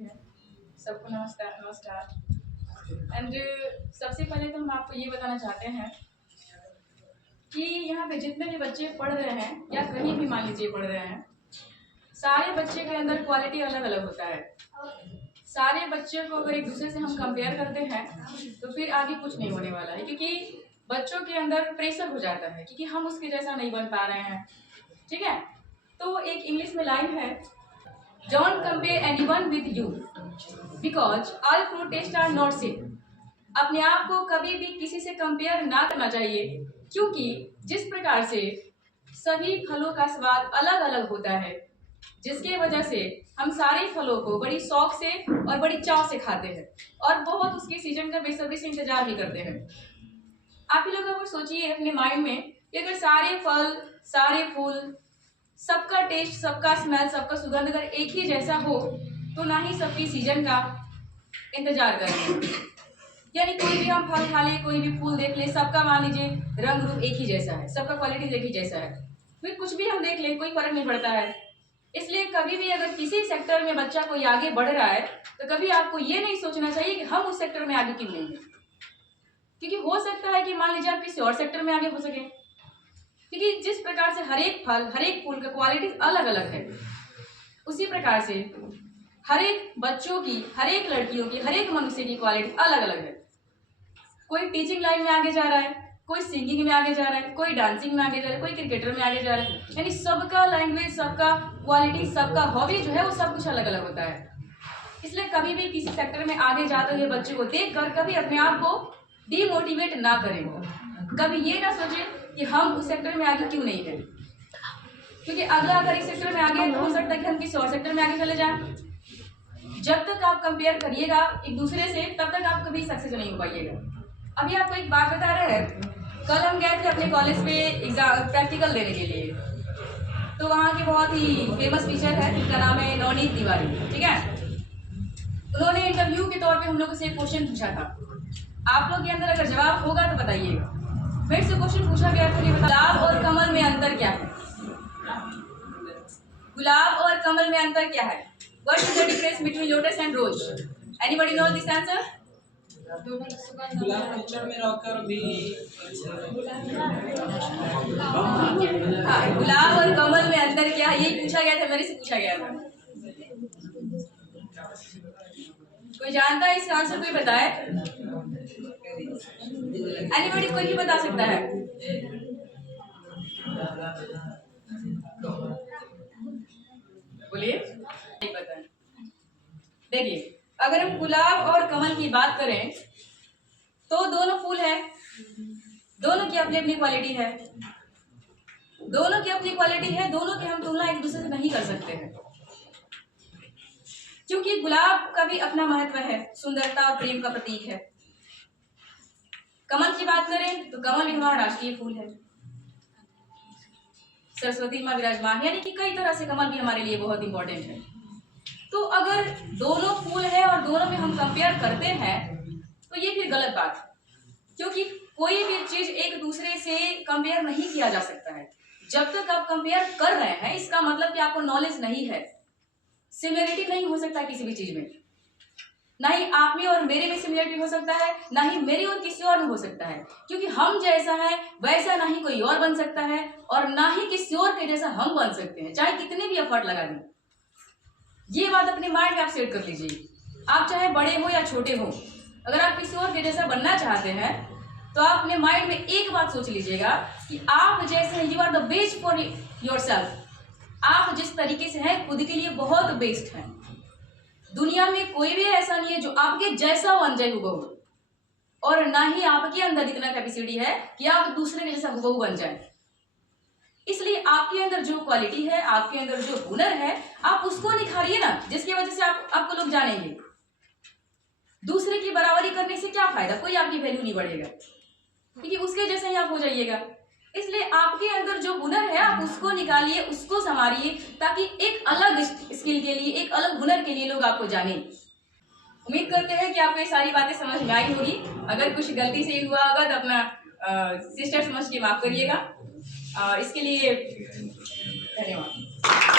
सबको नमस्कार नमस्कार एंड सबसे पहले तो हम आपको ये बताना चाहते हैं कि यहाँ पे जितने भी बच्चे पढ़ रहे हैं या कहीं भी मान लीजिए पढ़ रहे हैं, सारे बच्चे के अंदर क्वालिटी अलग अलग होता है। सारे बच्चों को अगर एक दूसरे से हम कंपेयर करते हैं तो फिर आगे कुछ नहीं होने वाला है, क्योंकि बच्चों के अंदर प्रेशर हो जाता है क्योंकि हम उसके जैसा नहीं बन पा रहे हैं। ठीक है, तो एक इंग्लिश में लाइन है, don't compare anyone with you because all fruit taste are not same. अपने आप को कभी भी किसी से कंपेयर ना करना चाहिए, क्योंकि जिस प्रकार से सभी फलों का स्वाद अलग अलग होता है, जिसके वजह से हम सारे फलों को बड़ी शौक से और बड़ी चाव से खाते हैं और बहुत उसके सीजन का बेसब्री से इंतजार भी करते हैं। आप ही लोग अगर सोचिए अपने माइंड में कि अगर सारे फल, सारे फूल, सबका टेस्ट, सबका स्मेल, सबका सुगंध अगर एक ही जैसा हो तो ना ही सबकी सीजन का इंतजार करेंगे। यानी कोई भी हम फल खा ले, कोई भी फूल देख ले, सबका मान लीजिए रंग रूप एक ही जैसा है, सबका क्वालिटी एक ही जैसा है, फिर कुछ भी हम देख ले कोई फर्क नहीं पड़ता है। इसलिए कभी भी अगर किसी सेक्टर में बच्चा कोई आगे बढ़ रहा है तो कभी आपको ये नहीं सोचना चाहिए कि हम उस सेक्टर में आगे क्यों नहीं है, क्योंकि हो सकता है कि मान लीजिए आप किसी और सेक्टर में आगे हो सके। क्योंकि जिस प्रकार से हर एक फल, हर एक फूल का क्वालिटी अलग अलग है, उसी प्रकार से हर एक बच्चों की, हर एक लड़कियों की, हर एक मनुष्य की क्वालिटी अलग अलग है। कोई टीचिंग लाइन में आगे जा रहा है, कोई सिंगिंग में आगे जा रहा है, कोई डांसिंग में आगे जा रहा है, कोई क्रिकेटर में आगे जा रहा है। यानी सबका लैंग्वेज, सबका क्वालिटी, सबका हॉबी जो है वो सब कुछ अलग अलग होता है। इसलिए कभी भी किसी सेक्टर में आगे जाते हुए बच्चे को देख कर कभी अपने आप को डीमोटिवेट ना करें। कभी ये ना सोचें कि हम उस सेक्टर में आगे क्यों नहीं है, क्योंकि अगला अगर इस सेक्टर में आगे हो सकता है कि हम किसी और सेक्टर में आगे चले जाएं। जब तक आप कंपेयर करिएगा एक दूसरे से, तब तक आप कभी सक्सेस नहीं हो पाइएगा। अभी आपको एक बात बता रहे हैं, कल हम गए थे अपने कॉलेज पे एग्जाम प्रैक्टिकल देने के लिए, तो वहाँ की बहुत ही फेमस टीचर है जिनका नाम है नवनीत तिवारी। ठीक है, उन्होंने इंटरव्यू के तौर पे हम लोगों से एक क्वेश्चन पूछा था, आप लोग के अंदर अगर जवाब होगा तो बताइएगा। फिर से क्वेश्चन पूछा गया था कि गुलाब और कमल में अंतर क्या है। गुलाब और कमल में अंतर क्या है? What is the difference between lotus and rose? Anybody know this answer? Gulab nature में रहकर भी हाँ, गुलाब और कमल में अंतर क्या है, यही पूछा गया था, मेरे से पूछा गया था। कोई जानता है इसका आंसर? कोई बताए? एनीबॉडी, कोई भी बता सकता है? बोलिए। नहीं पता है। देखिए, अगर हम गुलाब और कमल की बात करें तो दोनों फूल है, दोनों की अपनी अपनी क्वालिटी है, दोनों की अपनी क्वालिटी है, दोनों की हम तुलना एक दूसरे से नहीं कर सकते हैं, क्योंकि गुलाब का भी अपना महत्व है, सुंदरता और प्रेम का प्रतीक है। कमल की बात करें तो कमल भी हमारा राष्ट्रीय फूल है, सरस्वती माँ विराजमान, यानी कि कई तरह से कमल भी हमारे लिए बहुत इंपॉर्टेंट है। तो अगर दोनों फूल है और दोनों में हम कंपेयर करते हैं तो ये फिर गलत बात है, क्योंकि कोई भी चीज एक दूसरे से कंपेयर नहीं किया जा सकता है। जब तक आप कंपेयर कर रहे हैं इसका मतलब कि आपको नॉलेज नहीं है, सिमिलरिटी नहीं हो सकता किसी भी चीज में, ना ही आप में और मेरे में सिमिलरिटी हो सकता है, ना ही मेरी और किसी और में हो सकता है, क्योंकि हम जैसा है वैसा ना ही कोई और बन सकता है और ना ही किसी और के जैसा हम बन सकते हैं, चाहे कितने भी एफर्ट लगा दें। ये बात अपने माइंड में आप सेट कर लीजिए। आप चाहे बड़े हो या छोटे हो, अगर आप किसी और के जैसा बनना चाहते हैं तो आप अपने माइंड में एक बात सोच लीजिएगा कि आप जैसे हैं, you are the best for yourself. आप जिस तरीके से हैं खुद के लिए बहुत बेस्ट हैं। दुनिया में कोई भी ऐसा नहीं है जो आपके जैसा बन जाए हुबहू, और ना ही आपके अंदर इतना कैपेसिटी है कि आप दूसरे के जैसा हुबहू बन जाए। इसलिए आपके अंदर जो क्वालिटी है, आपके अंदर जो हुनर है, आप उसको निखारिए ना, जिसकी वजह से आपको लोग जानेंगे। दूसरे की बराबरी करने से क्या फायदा, कोई आपकी वैल्यू नहीं बढ़ेगा, क्योंकि उसके जैसे ही आप हो जाइएगा। इसलिए आपके अंदर जो हुनर है आप उसको निकालिए, उसको संवारिए, ताकि एक अलग स्किल के लिए, एक अलग हुनर के लिए लोग आपको जाने। उम्मीद करते हैं कि आपको ये सारी बातें समझ में आई होगी। अगर कुछ गलती से हुआ होगा तो अपना सिस्टर समझ के माफ करिएगा। इसके लिए धन्यवाद।